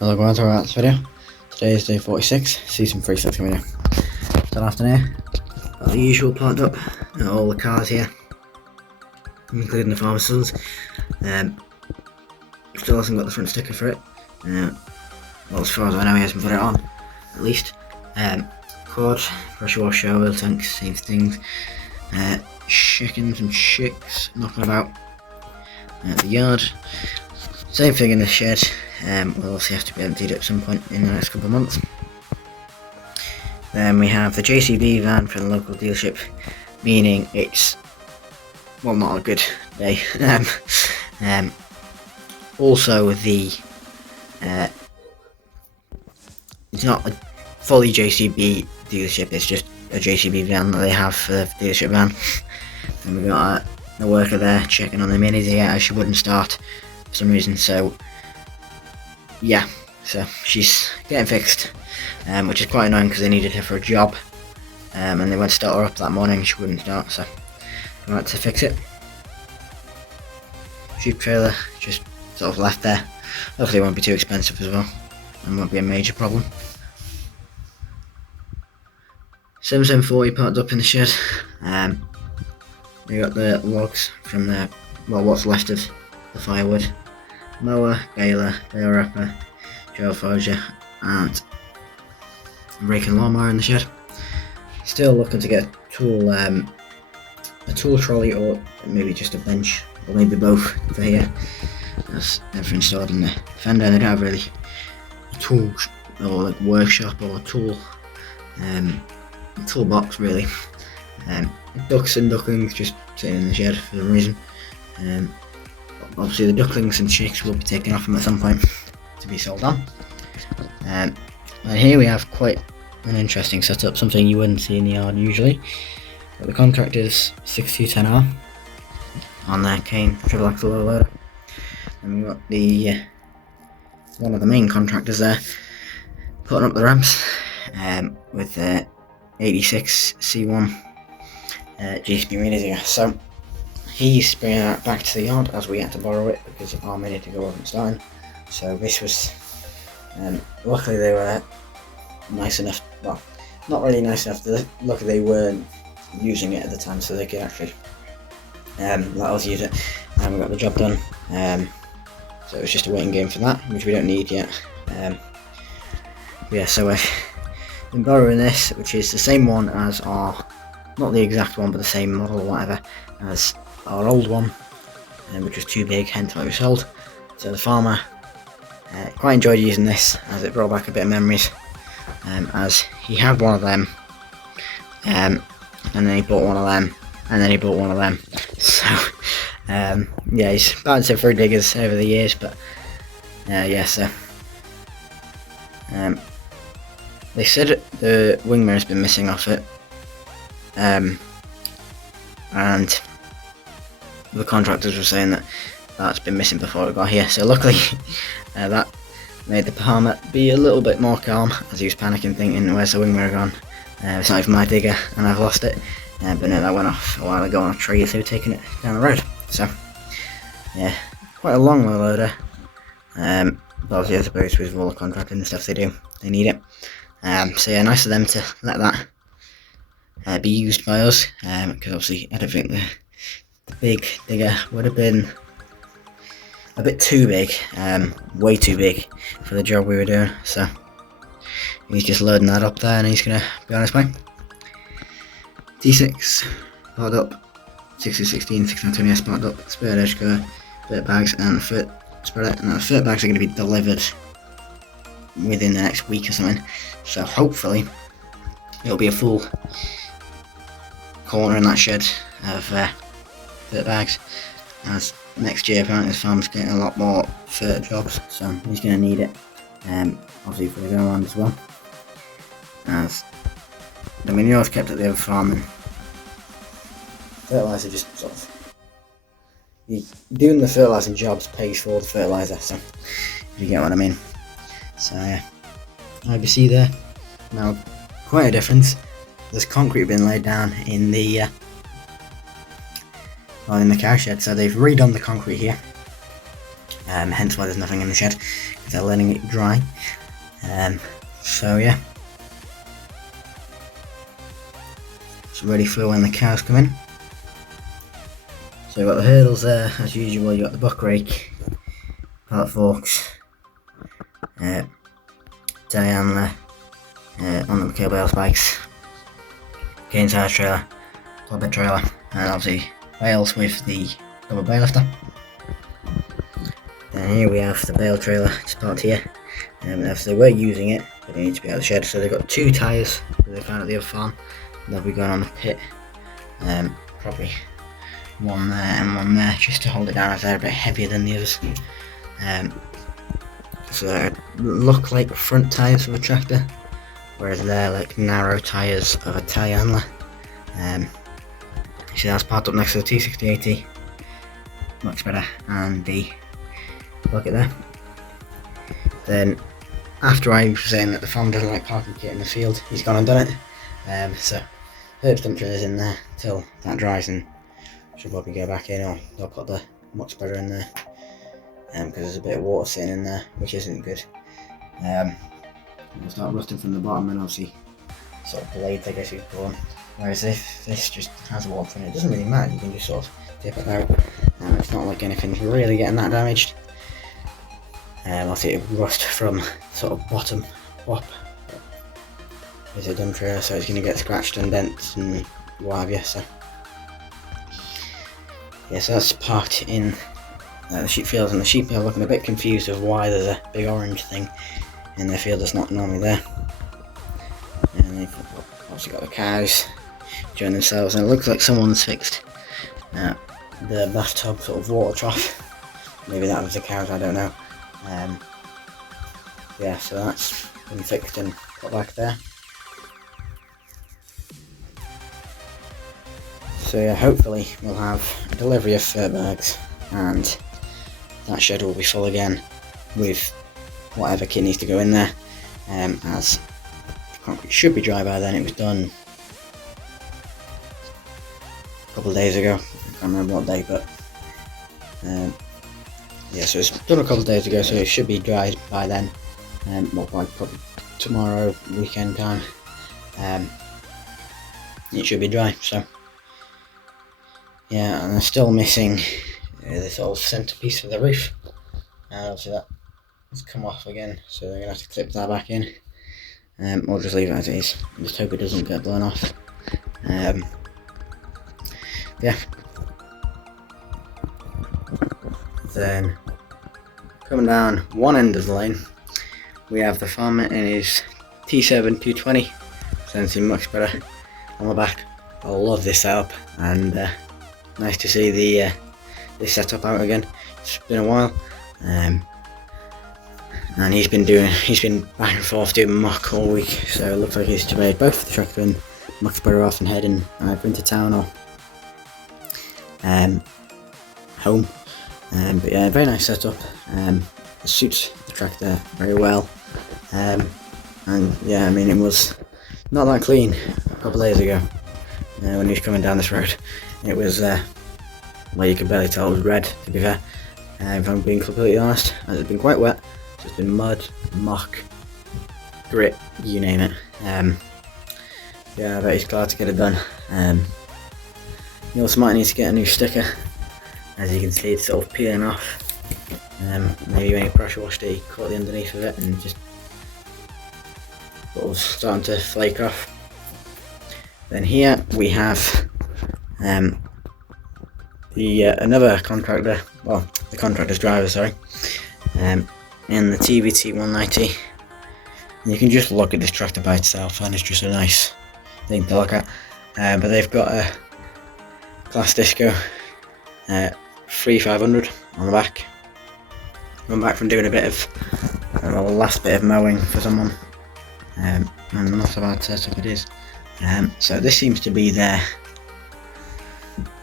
Hello guys, welcome back to this video. Today is day 46, season 3 starts coming out. Good afternoon. Got the usual parked up, all the cars here, including the farmer's sons. Still hasn't got the front sticker for it. Well, as far as I know, he hasn't put it on, at least. Quad, pressure washer, oil tanks, same things. Chickens and chicks knocking about at the yard. Same thing in the shed. Will also have to be emptied at some point in the next couple of months. Then we have the JCB van from the local dealership, meaning it's, well, not a good day. Also the it's not a fully JCB dealership, it's just a JCB van that they have for the dealership van. And we got the worker there checking on the minis here as she wouldn't start for some reason, so yeah, so she's getting fixed, which is quite annoying because they needed her for a job, and they went to start her up that morning and she wouldn't start, so we had to fix it. Sheep trailer just sort of left there. Hopefully it won't be too expensive as well and won't be a major problem. 7740 parked up in the shed. We got the logs from the, well, what's left of the firewood. Mower, baler, bale wrapper, gel forger, and rake and lawnmower in the shed. Still looking to get a tool trolley, or maybe just a bench, or maybe both for here. That's everything stored in the fender, and they don't have really a tool or like workshop or toolbox really. Ducks and ducklings just sitting in the shed for some reason. Obviously the ducklings and chicks will be taken off them at some point to be sold on. And here we have quite an interesting setup, something you wouldn't see in the yard usually. Got the Contractors 6210R on their Kane triple axle loader. And we've got the one of the main contractors there putting up the ramps with the 86 C1 JCB Mini. So he's bringing that back to the yard as we had to borrow it because our Mini to go wasn't starting. So this was, luckily they were nice enough, well, not really nice enough, luckily they weren't using it at the time so they could actually let us use it, and we got the job done. So it was just a waiting game for that, which we don't need yet. Yeah, so we've been borrowing this, which is the same one as our, not the exact one, but the same model or whatever as our old one, which was too big, hence why we sold. So the farmer quite enjoyed using this as it brought back a bit of memories, as he had one of them, and then he bought one of them, and then he bought one of them. So yeah, he's bounced it through diggers over the years, but yeah, so they said the wing mirror's been missing off it, and the contractors were saying that that's been missing before it got here, so luckily that made the farmer be a little bit more calm as he was panicking, thinking, where's the wing mirror gone? It's not even my digger and I've lost it. But no, that went off a while ago on a tree as they were taking it down the road. So yeah, quite a long loader, but obviously I suppose with all the contracting and stuff they do, they need it. So yeah, nice of them to let that be used by us, because obviously I don't think the big digger would have been a bit too big, way too big for the job we were doing. So he's just loading that up there and he's gonna be on his way. T6 parked up, 6016, 6920S parked up, spare edge car, dirt bags and foot spreader, and the foot bags are going to be delivered within the next week or something, so hopefully it'll be a full corner in that shed of foot bags, as next year apparently the farm's getting a lot more foot jobs, so he's going to need it, obviously for the go around as well, as the manure's kept at the other farm, and fertiliser just sort of, doing the fertilising jobs pays for the fertiliser, so if you get what I mean. So yeah, IBC there, now quite a difference. There's concrete being laid down in the cow shed, so they've redone the concrete here, hence why there's nothing in the shed, they're letting it dry. So yeah, it's ready for when the cows come in. So you've got the hurdles there, as usual. You've got the buck rake, pallet forks, telehandler, on the McHale bale spikes, cane size trailer, flatbed trailer, and obviously bales with the double bale lifter. And here we have the bale trailer, just parked here. If they were using it, but they need to be out of the shed, so they've got 2 tyres that they found at the other farm. They'll be going on the pit, probably one there and one there, just to hold it down, as they're a bit heavier than the others. So they look like front tyres of a tractor, whereas they're like narrow tyres of a telehandler. See, that's parked up next to the T6080 much better, and the bucket there. Then after I was saying that the farm doesn't like parking kit in the field, he's gone and done it. So Herb's dump trailer's in there till that dries, and should probably go back in, or they'll put the muck spreader in there, because there's a bit of water sitting in there, which isn't good. It'll start rusting from the bottom, and obviously sort of blades, I guess you'd call them. Whereas if this just has water in it, it doesn't really matter, you can just sort of dip it out. It's not like anything's really getting that damaged. Obviously it rust from sort of bottom up. It's a dump trailer, so it's going to get scratched and dents and what have you. So yeah, so that's parked in the sheep fields, and the sheep are looking a bit confused of why there's a big orange thing in their field that's not normally there. And they've obviously got the cows enjoying themselves, and it looks like someone's fixed the bathtub sort of water trough. Maybe that was the cows, I don't know. Yeah, so that's been fixed and put back there. So yeah, hopefully we'll have a delivery of fur bags, and that shed will be full again with whatever kit needs to go in there, as the concrete should be dry by then. It was done a couple of days ago, I can't remember what day, but yeah, so it's done a couple of days ago, so it should be dry by then, well, by probably tomorrow, weekend time. It should be dry, so yeah, and they're still missing this old centrepiece for the roof, and obviously that has come off again, so they're going to have to clip that back in, or just leave it as it is, just hope it doesn't get blown off. Yeah. Then coming down one end of the lane, we have the farmer in his T7 220, sensing much better on the back. I love this setup, and nice to see the this setup out again. It's been a while, and he's been back and forth doing muck all week, so it looks like he's made both the tractor and muck spreader off and heading either into town or home. But yeah, very nice setup. It suits the tractor very well, and yeah, I mean, it was not that clean a couple of days ago when he was coming down this road. It was well, you could barely tell it was red, to be fair, if I'm being completely honest, as it's been quite wet. So it's been mud, muck, grit, you name it. Yeah, I bet he's glad to get it done. You also might need to get a new sticker. As you can see, it's sort of peeling off. Maybe when you pressure washed it, you caught the underneath of it and just sort of starting to flake off. Then here we have another contractor, well, the contractor's driver, sorry, in the TVT 190. You can just look at this tractor by itself, and it's just a nice thing to look at. But they've got a Class Disco 3500 on the back. I'm back from doing a bit of the last bit of mowing for someone, and not a bad setup it is. So this seems to be their,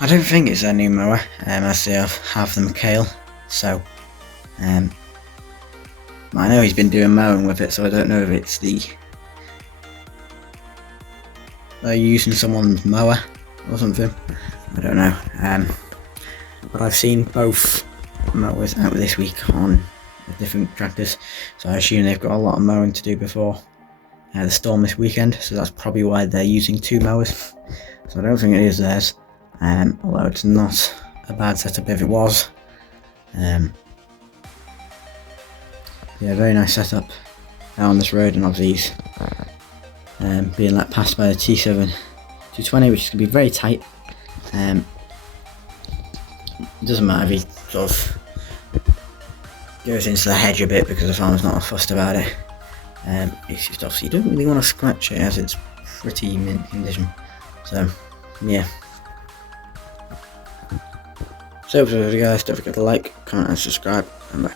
I don't think it's their new mower, as they have the McHale. So I know he's been doing mowing with it, so I don't know if it's they're using someone's mower or something. I don't know. But I've seen both mowers out this week on with different tractors, so I assume they've got a lot of mowing to do before the storm this weekend, so that's probably why they're using 2 mowers. So I don't think it is theirs, although it's not a bad setup if it was. Yeah, very nice setup out on this road, and obviously he's being let past by the T7 220, which is going to be very tight. It doesn't matter if he sort of goes into the hedge a bit because the farmer's not fussed about it. It's just obviously you don't really want to scratch it as it's pretty mint condition. So yeah. So guys, don't forget to like, comment and subscribe, and bye.